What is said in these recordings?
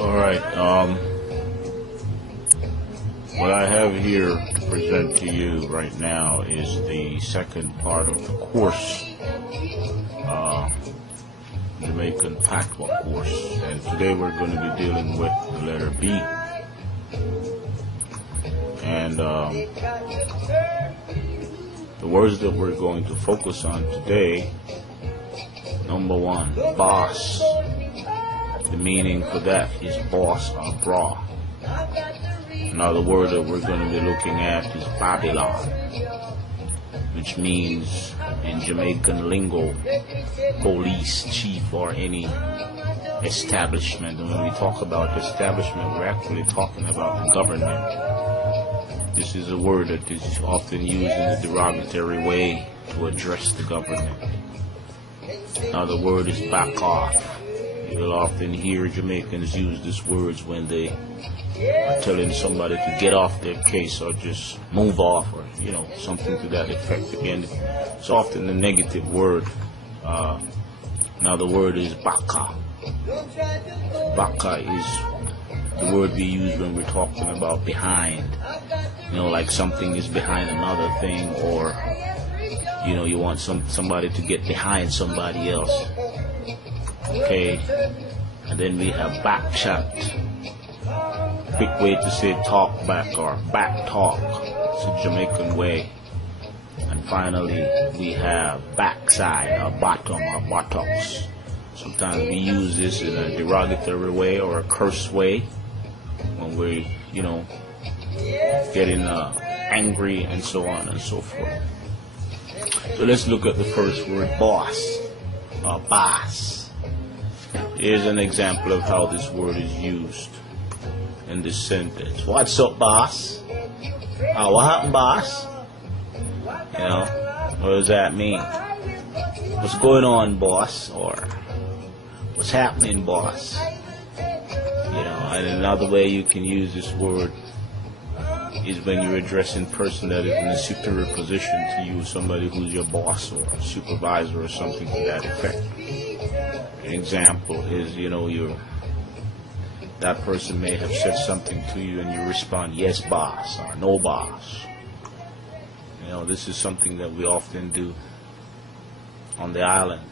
Alright, what I have here to present to you right now is the second part of the course, Jamaican Patois course, and today we're going to be dealing with the letter B. And the words that we're going to focus on today, number one, boss. The meaning for that is boss or bra. Another word that we're going to be looking at is Babylon, which means in Jamaican lingo, police, chief, or any establishment. And when we talk about establishment, we're actually talking about the government. This is a word that is often used in a derogatory way to address the government. Another word is back off. You'll often hear Jamaicans use these words when they are telling somebody to get off their case or just move off, or something to that effect. Again, it's often a negative word. Another word is baka. Baka is the word we use when we're talking about behind. Like something is behind another thing, or you want somebody to get behind somebody else. Okay, and then we have back chat. Quick way to say talk back or back talk. It's a Jamaican way. And finally, we have backside or bottom or buttocks. Sometimes we use this in a derogatory way or a curse way when we're, getting angry and so on and so forth. So let's look at the first word, boss or boss. Here's an example of how this word is used in this sentence. What's up, boss? What happened, boss? What does that mean? What's going on, boss? Or what's happening, boss? And another way you can use this word is when you're addressing a person that is in a superior position to you, somebody who's your boss or supervisor or something to that effect. An example is, that person may have said something to you and you respond, yes, boss, or no, boss. This is something that we often do on the island.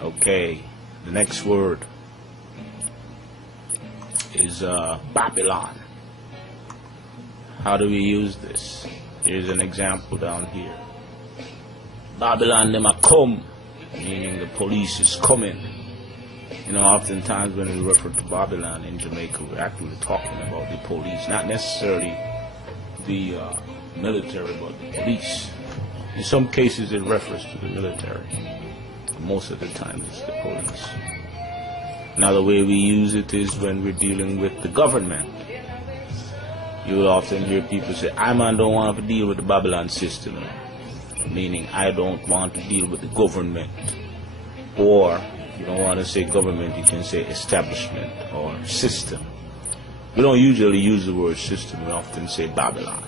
Okay, the next word is Babylon. How do we use this? Here's an example down here. Babylon, them a come, meaning the police is coming. Oftentimes when we refer to Babylon in Jamaica, we're actually talking about the police, not necessarily the military, but the police. In some cases it refers to the military. Most of the time it's the police. Another way we use it is when we're dealing with the government. You will often hear people say, I don't want to deal with the Babylon system, meaning I don't want to deal with the government. Or you don't want to say government, you can say establishment or system. We don't usually use the word system, we often say Babylon.